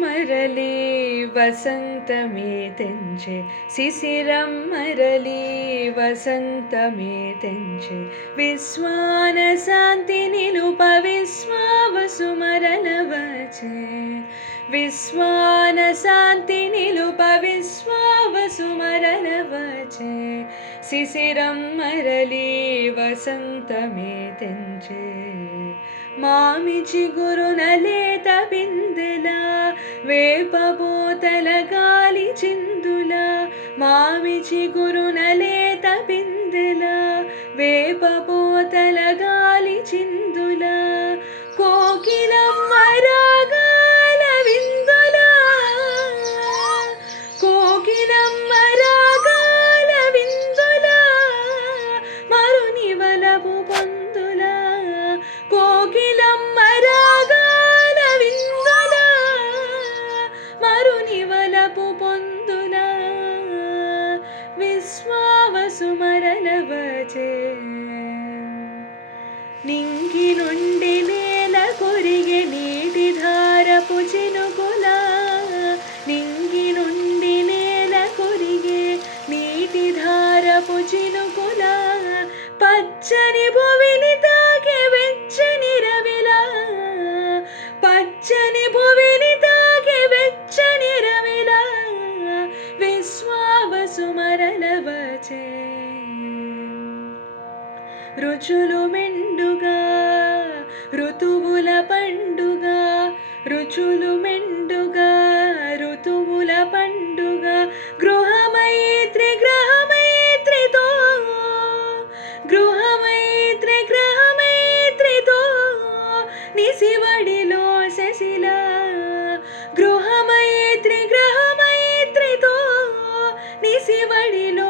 मरली वसन्तमे सिशिरं मरली वसन्तमे विस्वान शान्ति स्वासुमर विश्वान शान्ति स्वासुमरनव शिशिरं मरली वसन्तमे गुरु వేపబోతల గాలి చిందుల మామి చిగురున లేత బిందెల వేపబోతల గాలి చిందుల. విశ్వావసు మరల నింగి నుండి నేల కొరిగే నీటి ధారపు చినుకుల నింగి నుండి నేల కొరిగే నీటి ధారపు చినుకుల పచ్చని భువిని తాకే వెచ్చని రవిలా పచ్చని భువిని తాకే వెచ్చని రవిలా విశ్వావసు మరల రుచులు మెండుగా ఋతువుల పండుగ రుచులు మెండుగా ఋతువుల పండుగ గృహమైత్రి గ్రహమైత్రితో గృహమైత్రి గ్రహమైత్రితో నిసివడిలో శశిల గృహమైత్రి గ్రహమైత్రితో నిసివడిలో